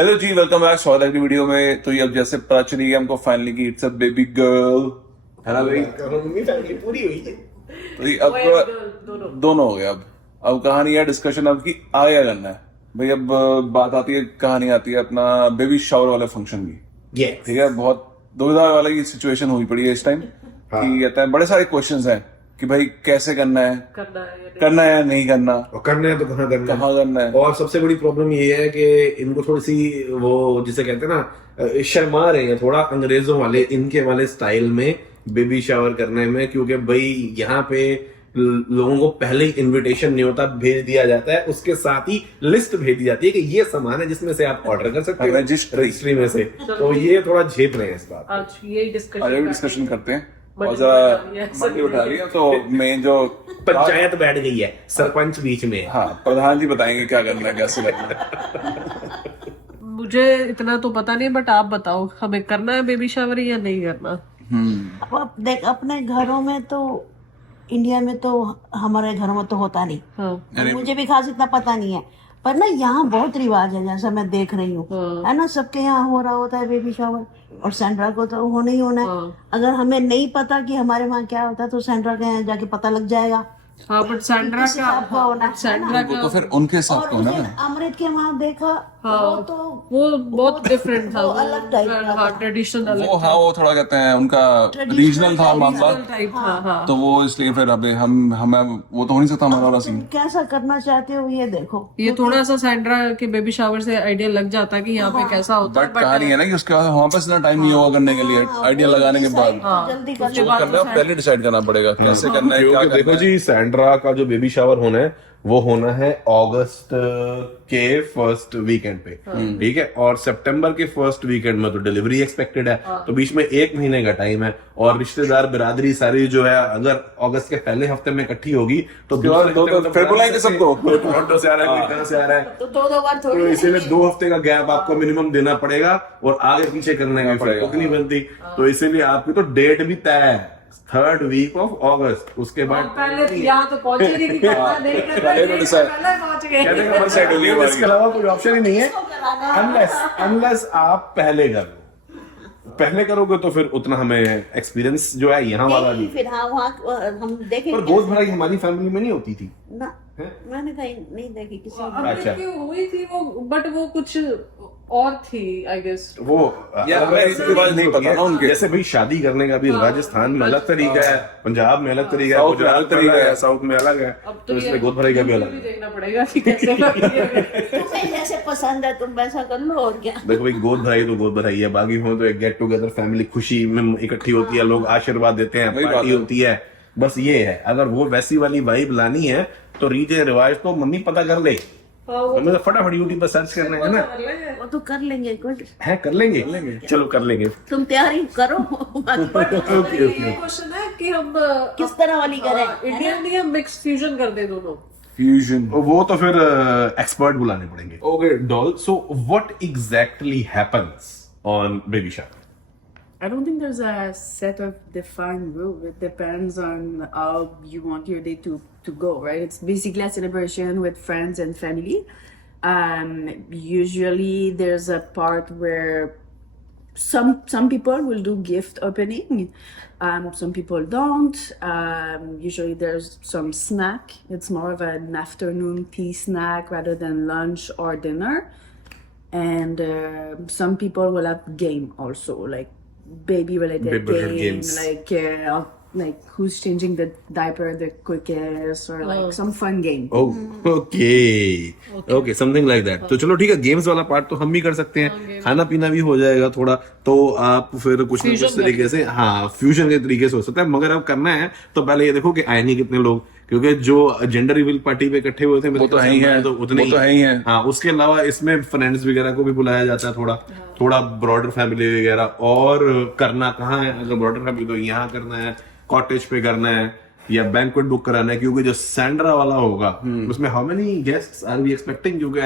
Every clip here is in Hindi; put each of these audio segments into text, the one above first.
हेलो जी, वेलकम बैक। स्वागत है अगली वीडियो में। तो ये अब जैसे पता चली गया हमको फाइनली कि इट्स अ बेबी गर्ल, है ना भाई? मम्मी फैमिली पूरी हुई है। तो ये अब दोनों हो गया। अब कहानी है डिस्कशन अब की आगे क्या करना है भाई। अब बात आती है, कहानी आती है अपना बेबी शावर वाले फंक्शन की। Yes. ठीक है, बहुत दुविधा वाली सिचुएशन हुई पड़ी है इस टाइम हाँ। कि कहते हैं बड़े सारे क्वेश्चंस हैं कि भाई कैसे करना है या नहीं करना, और करना है तो कहाँ करना कहाँ करना है। और सबसे बड़ी प्रॉब्लम ये है कि इनको थोड़ी सी वो जिसे कहते हैं ना शर्मा रहे हैं थोड़ा अंग्रेजों वाले इनके वाले स्टाइल में बेबी शावर करने में, क्योंकि भाई यहाँ पे लोगों को पहले ही इनविटेशन न्योता भेज दिया जाता है, उसके साथ ही लिस्ट भेज दी जाती है कि ये सामान है जिसमें से आप ऑर्डर कर सकते हो रजिस्ट्री में से। तो ये थोड़ा झेप रहे हैं इस बात। आज ये डिस्कशन करते हैं और मट्टी उठा रही है। तो मेन जो पंचायत बैठ गई है, सरपंच बीच में है। हाँ, प्रधान जी बताएंगे क्या करना है, कैसे करना है। मुझे इतना तो पता नहीं, बट आप बताओ हमें करना है बेबी शावर या नहीं करना। अब देख अपने घरों में तो इंडिया में तो हमारे घरों में तो होता नहीं। हाँ। और मुझे भी खास इतना पता नहीं है, पर ना यहाँ बहुत रिवाज है जैसा मैं देख रही हूँ। है ना, सबके यहाँ हो रहा होता है बेबी शावर, और सैंड्रा को तो होना ही होना है। अगर हमें नहीं पता कि हमारे वहाँ क्या होता है तो सैंड्रा के यहाँ जाके पता लग जाएगा। हाँ, बट सैंड्रा किस हिसाब का होना है, सैंड्रा वो तो फिर उनके हिसाब और का होना उस दिन ना। अमृत के वहाँ देखा वो तो वो बहुत डिफरेंट था, वो अलग टाइप का हाँ, ट्रेडिशनल अलग वो हाँ, वो थोड़ा कहते हैं उनका रीजनल था मामला, टाइप था। हाँ, तो वो इसलिए फिर अबे हमें वो तो हो नहीं सकता हमारा वाला सीन। कैसा करना चाहते हो ये देखो। ये थोड़ा सा सैंड्रा के बेबी शावर से आइडिया लग जाता है कि यहाँ पे कैसा होता है। बट कहानी है ना कि उसके बाद हमारे पास इतना टाइम नहीं होगा करने के लिए। आइडिया लगाने के बाद जल्दी कर जो करना है पहले डिसाइड करना पड़ेगा कैसे करना है, क्या क्योंकि देखो करना है। जी, सैंड्रा का जो बेबी शावर होना है वो होना है अगस्त के फर्स्ट वीकेंड पे, ठीक है। और सितंबर के फर्स्ट वीकेंड में तो डिलीवरी एक्सपेक्टेड है, तो बीच में 1 महीने का टाइम है। और रिश्तेदार बिरादरी सारी जो है अगर अगस्त के पहले हफ्ते में इकट्ठी होगी तो फिर बुलाएंगे सबको। टोरंटो से आ रहा है, कहाँ से आ रहा है, तो दो बार तो इसीलिए 2 हफ्ते का गैप आपको मिनिमम देना पड़ेगा और आगे पीछे करने का पड़ेगा नहीं बनती। तो इसीलिए आपकी तो डेट भी तय है 3rd वीक ऑफ अगस्त। उसके बाद पहले यहाँ तो पहुंचे नहीं कि करना नहीं करना, पहले तो decide- पहले पहुंच गए। कहने का मतलब है कि इसके अलावा कोई ऑप्शन ही नहीं है अनलेस आप पहले करो। पहले करोगे तो फिर उतना हमें एक्सपीरियंस जो है यहाँ वाला नहीं। फिर हाँ वहाँ हम देखेंगे। पर गोद भराई हमारी फैमिली में नहीं होती थी ना, मैंने कहीं नहीं देखी किसी अब अच्छा। देखिए हुई थी वो, बट वो कुछ और थी आई गेस। वो यार, हमें रीति रिवाज नहीं पता ना उनके। जैसे भाई शादी करने का भी राजस्थान में अलग तरीका है, पंजाब में अलग तरीका है, साउथ में अलग गुजरात में तरीका अलग है, है, साउथ में अलग है। अब तो ये इसलिए गोद भराई का भी अलग भी है। देखना पड़ेगा कि कैसे करनी है। तुम्हें जैसे पसंद है तुम वैसा कर लो और क्या। देखो भाई, गोद भराई तो गोद भराई है, बाकी हो तो एक गेट टुगेदर फैमिली खुशी में इकट्ठी होती है, लोग आशीर्वाद देते हैं, वही बात पार्टी है। होती है। बस ये है, अगर वो वैसी वाली वाइब लानी है तो रीति रिवाज तो मम्मी पता कर ले, हमें तो फटाफट यूट्यूब पर सर्च करना है ना। वो तो कर लेंगे, कोई है कर लेंगे, चलो कर लेंगे। तुम तैयारी करो। ओके ये क्वेश्चन है कि हम किस तरह वाली करें। इंडियन या मिक्स फ्यूजन कर दे दोनों। फ्यूजन वो तो फिर एक्सपर्ट बुलाने पड़ेंगे। Okay doll, so what exactly happens on baby shower? I don't think there's a set of defined rule. It depends on how you want your day to go, right? It's basically a celebration with friends and family. Usually there's a part where some people will do gift opening, some people don't. Usually there's some snack. It's more of an afternoon tea snack rather than lunch or dinner. And some people will have game also, like baby related games. like who's changing the diaper the quickest, or like some fun game. Okay something like that. तो चलो ठीक है, गेम्स वाला पार्ट तो हम भी कर सकते हैं, खाना पीना भी हो जाएगा थोड़ा। तो आप फिर कुछ ना कुछ तरीके से, हाँ, फ्यूजन के तरीके से हो सकता है। मगर अब करना है तो पहले ये देखो कि आए नहीं कितने लोग, क्योंकि जो जेंडर रिवील पार्टी पे इकट्ठे हुए थे वो तो है ही है, तो उतने वो तो है ही है। हाँ, उसके अलावा इसमें फ्रेंड्स वगैरह को भी बुलाया जाता है, थोड़ा ब्रॉडर फैमिली वगैरह। और करना कहाँ है, अगर ब्रॉडर फैमिली तो यहाँ करना है, कॉटेज पे करना है या बैंक्वेट बुक कराना है, क्योंकि जो सैंड्रा वाला होगा उसमें how many guests are we expecting? क्योंकि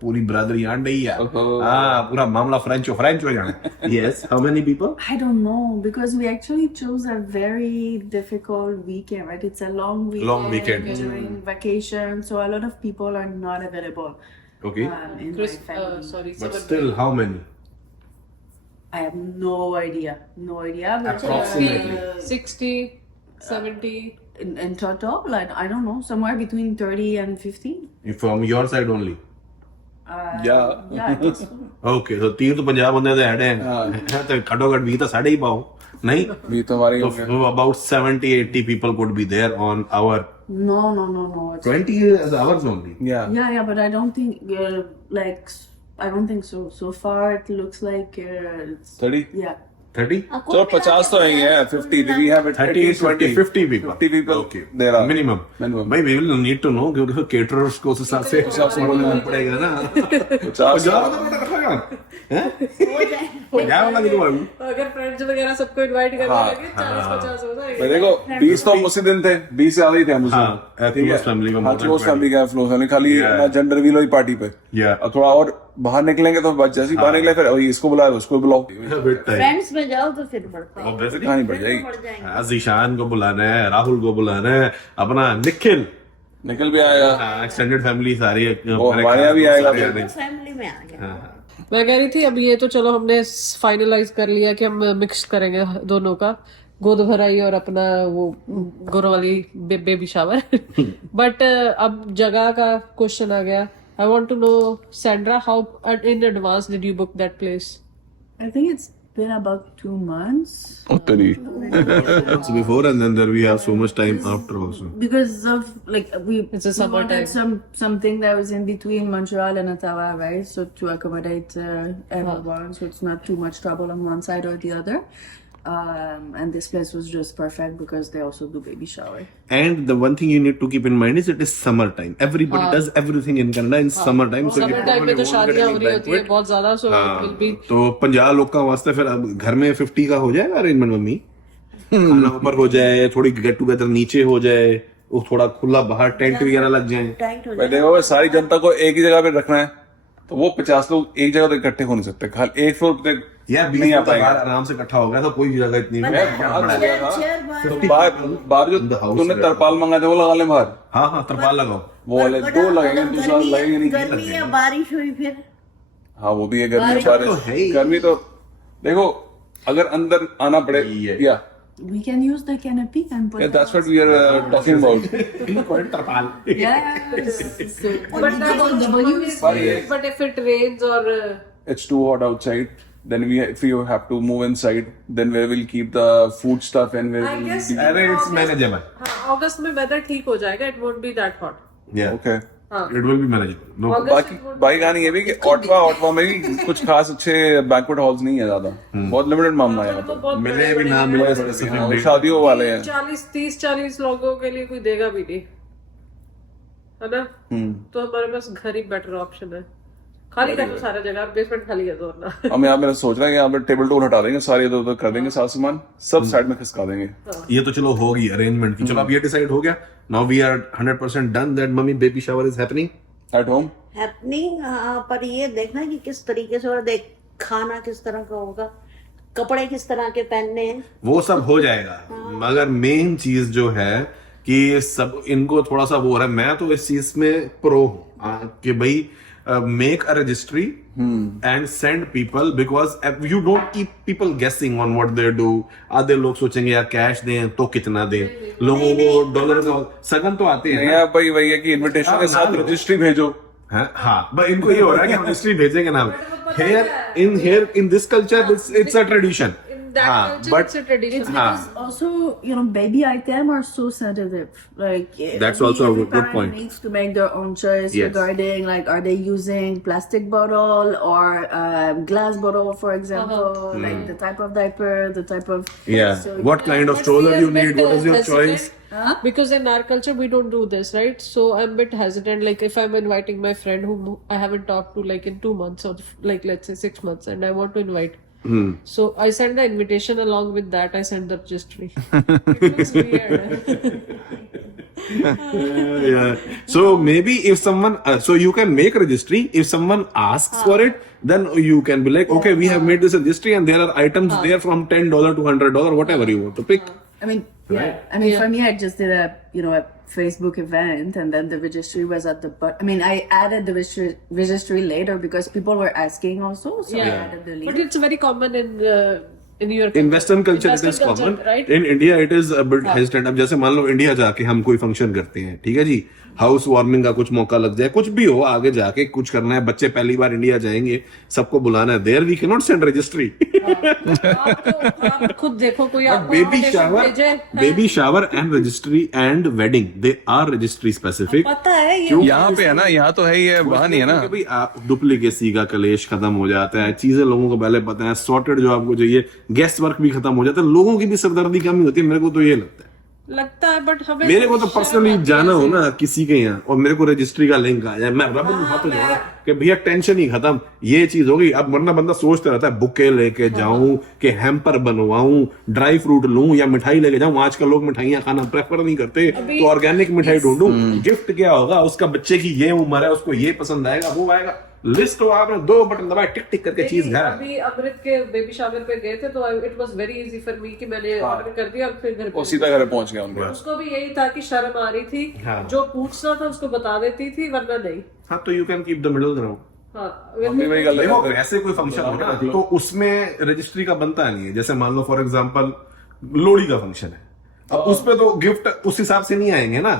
पूरी ब्रदरी आंड ही है, हाँ, पूरा मामला फ्रेंच हो जाना है। Yes, how many people? I don't know, because we actually chose a very difficult weekend, right? It's a long weekend Long weekend. during vacation, so a lot of people are not available. Okay. in my family. Sorry, But still, how many? I have no idea. But Approximately. 60, 70. in total, like I don't know, somewhere between 30 and 50. From your side only. Yeah. Yeah, I guess so. Okay, so 30 तो 50 बंदे तो ऐड हैं तो घटो घट 20 तो साढ़े ही पाओ नहीं भी तुम्हारी हो गया तो about 70-80 people could be there on our No. It's 20 hours only. yeah yeah, but I don't think I don't think so. So far, it looks like it's 30 yeah. 30? चलो 50 तो आएंगे 50 we have it 30, 20, 50 people. 50 people Okay. there are Minimum. भाई we will need to know क्योंकि फिर caterers को उस हिसाब से बोलना पड़ेगा ना 50 ज्यादा तो बेटा रखा यार हैं क्या वाला भी बाबू अगर फ्रेंड्स वगैरह सबको इनवाइट करने हाँ, लगे 40-50 हो जाएंगे। मैं देखो 20 तो हम उसी दिन थे 20 से ज्यादा ही थे हम उस दिन हाँ, close family का more than क्लोज 20. फैमिली का क्लोज फैमिली खाली Yeah. जेंडर रिवील हुई पार्टी पे Yeah. और थोड़ा और बाहर निकलेंगे तो बस जैसे ही बाहर निकले फिर वही इसको बुलाओ उसको बुलाओ bit time. फ्रेंड्स में जाओ तो फिर बढ़ता है, Obviously. कहानी बढ़ जाएगी बढ़ जाएंगे। हाँ, ज़ीशान को बुलाना है राहुल को बुलाना है अपना निखिल निकल भी आएगा एक्सटेंडेड फैमिली सारी वो हमारे यहाँ भी आएगा सारे फिर। आने। फैमिली में आ गया। मैं कह रही थी अब ये तो चलो हमने फाइनलाइज कर लिया कि हम मिक्स करेंगे दोनों का गोद भराई और अपना वो गोरो वाली बेबी शावर बट अब जगह का क्वेश्चन आ गया I want to know Sandra how in advance did you book that place I think it's been about 2 months It's before and then there we have so much time after also. because of like we It's a we summer wanted something that was in between Montreal and Ottawa, right? So to accommodate everyone, so it's not too much trouble on one side or the other. And this place was just perfect because they also do baby shower. And the one thing you need to keep in mind is it is summertime. Everybody does everything in Canada in summertime. So summer time में तो शादियां हो रही होती है बहुत ज्यादा सो विल बी तो 50 लोग का वास्ते फिर अब घर में 50 का हो जाएगा अरेंजमेंट मम्मी खाना ऊपर हो जाए थोड़ी गेट टुगेदर नीचे हो जाए वो थोड़ा खुला बाहर टेंट वगैरह लग जाए टाइट हो मैं देखो सारी जनता को एक ही जगह पे रखना है तो वो 50 लोग एक जगह तो इकट्ठे हो नहीं सकते खाली एक फ्लोर पे यार नहीं आ पाएंगे आराम से इकट्ठा हो गया तो कोई जगह इतनी मैं बाहर हो गया था चेयर बार तो बाहर जो In the house तूने में तरपाल मंगा थे वो लगा ले बाहर हाँ तरपाल लगाओ वो वाले दो लगेंगे दूसरा लगेंगे नहीं गर्मी या बारिश हुई फिर हाँ वो भी है गर्मी तो है बारिश ही। गर्मी तो देखो अगर अंदर आना पड़े Yeah. या We can use the canopy and put. that's what we are talking about तरपाल Yes. So, But the problem is, but if it rains or it's too hot outside then if we have to move inside then where we'll keep the food stuff and where I we'll guess- be अरे इट्स मैनेजेबल अगस्त में वेदर ठीक हो जाएगा it won't be that hot या okay it will be manageable no बाकी बाकी कहानी ये भी कि ऑटवा में भी कुछ खास अच्छे बैंक्वेट हॉल्स नहीं है ज्यादा बहुत लिमिटेड मामला है यहाँ पे मिले भी ना मिले स्पेसिफिक हाँ, डेट शादियों वाले हैं 40 लोगों के लिए कोई देगा भी नहीं है ना तो हमारे पास घर ही बेटर ऑप्शन है खाली कर दो सारा जगह बेसमेंट खाली कर दो अपना हम यहाँ पे सोच रहे हैं कि यहाँ पे टेबल टूल हटा देंगे सारे इधर उधर कर देंगे सारा सामान सब साइड में खिसका देंगे ये तो चलो होगी अरेंजमेंट की चलो अब ये डिसाइड हो गया now we are 100% done that mummy baby shower is happening at home happening. पर ये देखना कि किस तरीके से और देख खाना किस तरह का होगा कपड़े किस तरह के पहनने हैं। वो सब हो जाएगा मगर मेन चीज जो है कि सब इनको थोड़ा सा वो हो रहा है मैं तो इस चीज में प्रो हूँ कि भाई make a registry and send people because you don't keep people गेसिंग ऑन व्हाट दे डू आधे लोग सोचेंगे यार कैश दें तो कितना दें लोगों को डॉलर का सगन तो आते हैं यहाँ भाई वही है कि इनविटेशन के साथ रजिस्ट्री भेजो हाँ but इनको ये हो रहा है कि हम रजिस्ट्री भेजेंगे ना here in this culture it's a tradition in that culture but it's a tradition because also, you know, baby items are so sensitive. Like That's also a every good parent point. needs to make their own choice Yes. regarding like are they using plastic bottle or glass bottle, for example, like the type of diaper, the type of yeah So, what kind of stroller you need what is your choice because in our culture we don't do this, right? So I'm a bit hesitant. Like if I'm inviting my friend whom I haven't talked to like in 2 months or like let's say 6 months, and I want to invite. So I send the invitation along with that. I send the registry. It looks weird. yeah so maybe if someone so you can make registry if someone asks for it then you can be like okay we have made this registry and there are items there from $10 to $100 whatever you want to pick I mean, yeah. I mean, for me, I just did a Facebook event, and then the registry was at the I mean, I added the registry later because people were asking also, so I added the link. But it's very common in your In Western culture it is common. right? In India it is a bit hesitant. अब जैसे मान लो इंडिया जाके हम कोई फंक्शन करते हैं, ठीक है जी, हाउस वार्मिंग का कुछ मौका लग जाए, कुछ भी हो, आगे जाके कुछ करना है, बच्चे पहली बार इंडिया जाएंगे, सबको बुलाना है, there we can not send registry. आप खुद देखो कोई आपको baby shower and registry and wedding, they are registry specific. पता है ये यहाँ पे है ना, यहाँ तो है ही है, वहां नहीं है ना. भाई डुप्लीकेसी का कलेश खत्म हो जाता है, चीजें लोगों को पहले पता है, सॉर्टेड जो आपको चाहिए, गेस्ट वर्क भी खत्म हो जाता है, लोगों की भी सरदर्दी कम होती है. मेरे को तो ये लगता है, बट हमें मेरे को तो पर्सनली जाना हो ना किसी के यहाँ और मेरे को रजिस्ट्री का लिंक आ जाए, मैं रब हाथ जोड़ा कि भैया टेंशन ही खत्म, ये चीज होगी. अब वरना बंदा सोचता रहता है बुके लेके जाऊं कि हैम्पर बनवाऊं, ड्राई फ्रूट लूं या मिठाई लेके जाऊं. आजकल लोग मिठाइयां खाना प्रेफर नहीं करते, तो ऑर्गेनिक मिठाई ढूंढूं. गिफ्ट क्या होगा, उसका बच्चे की ये उम्र है, उसको ये पसंद आएगा, वो आएगा, लिस्ट हो, आपने 2 बटन दबाए, टिक टिक करके चीज घर. अभी अमृत के बेबी शावर पे गए थे तो it was very easy for me कि मैंने ऑर्डर कर दिया और फिर घर पे सीधा घर पहुंच गया उनके. उसको भी यही था कि शर्म आ रही थी, जो पूछना था उसको बता देती थी, वरना नहीं. हाँ, तो you can keep the middle ground. हाँ, वही गल देखो, ऐसे कोई फंक्शन हो ना तो उसमें रजिस्ट्री का बनता नहीं है. जैसे मान लो फॉर एग्जांपल लोहड़ी का फंक्शन है, अब उस पे तो गिफ्ट उस हिसाब से नहीं आएंगे ना,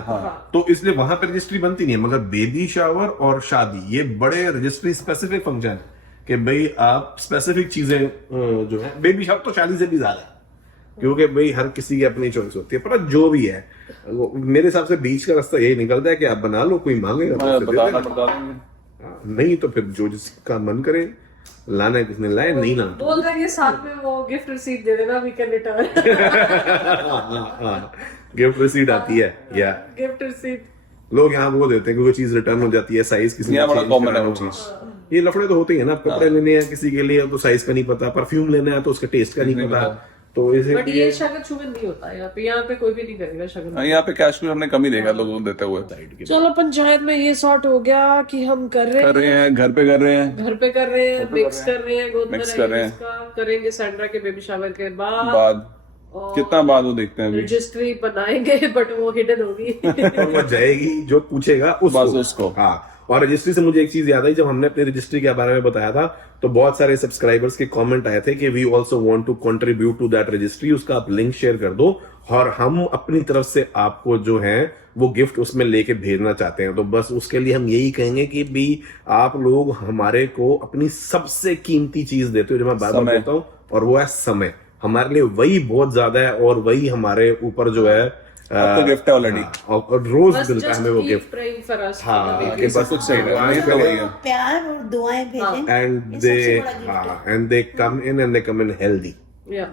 तो इसलिए वहां पे रजिस्ट्री बनती नहीं है. मगर बेबी शावर और शादी ये बड़े रजिस्ट्री स्पेसिफिक फंक्शन है कि भाई आप स्पेसिफिक चीजें जो है, बेबी शावर तो शादी से भी ज्यादा है, क्योंकि भाई हर किसी की अपनी चॉइस होती है. पर जो भी है, मेरे हिसाब से बीच का रास्ता यही निकलता है कि आप बना लो, कोई मांगेगा तो उसे दे देना. नहीं तो फिर जो जिसका मन करे, लाना है किसने लाए, नहीं लाना. बोल रहे हैं साथ में वो गिफ्ट रिसीट दे देना, we can return. Gift receipt आती है या गिफ्ट रिसीट लोग यहाँ वो देते हैं क्योंकि चीज रिटर्न हो जाती है, साइज किसी यहाँ बड़ा change कॉमन है कराना वो हो. चीज. ये लफड़े तो होते ही है ना. कपड़े लेने हैं किसी के लिए तो साइज का नहीं पता, परफ्यूम लेना है तो उसके टेस्ट का नहीं पता, तो इसे बट ये शगन शुगन नहीं होता है यहाँ पे कोई भी नहीं करेगा शगन. यहाँ पे कैश में हमने कम ही देखा लोगों को देते हुए. चलो पंचायत में ये सॉर्ट हो गया कि हम कर रहे हैं, घर पे कर रहे हैं, घर पे कर रहे हैं, मिक्स कर रहे हैं, गोद Mix कर रहे हैं. करेंगे सैंड्रा के बेबी शावर के बाद बाद कितना बाद वो देखते हैं अभी. रजिस्ट्री बनाएंगे, बट वो हिडन होगी. और वो जाएगी जो पूछेगा उसको. हाँ, और रजिस्ट्री से मुझे एक चीज याद आई, जब हमने अपनी रजिस्ट्री के बारे में बताया था तो बहुत सारे सब्सक्राइबर्स के कमेंट आए थे कि we also want to contribute to that registry. उसका आप लिंक शेयर कर दो और हम अपनी तरफ से आपको जो है वो गिफ्ट उसमें लेके भेजना चाहते हैं. तो बस उसके लिए हम यही कहेंगे कि भी आप लोग हमारे को अपनी सबसे कीमती चीज देते हो, जो मैं बार बार कहता हूँ, और वो है समय. हमारे लिए वही बहुत ज्यादा है और वही हमारे ऊपर जो है आपको गिफ्ट है ऑलरेडी. और रोज मिलता है हमें वो गिफ्ट. हाँ, कि बस कुछ सही है. प्यार और दुआएं भेजें. and they come in healthy. Yeah.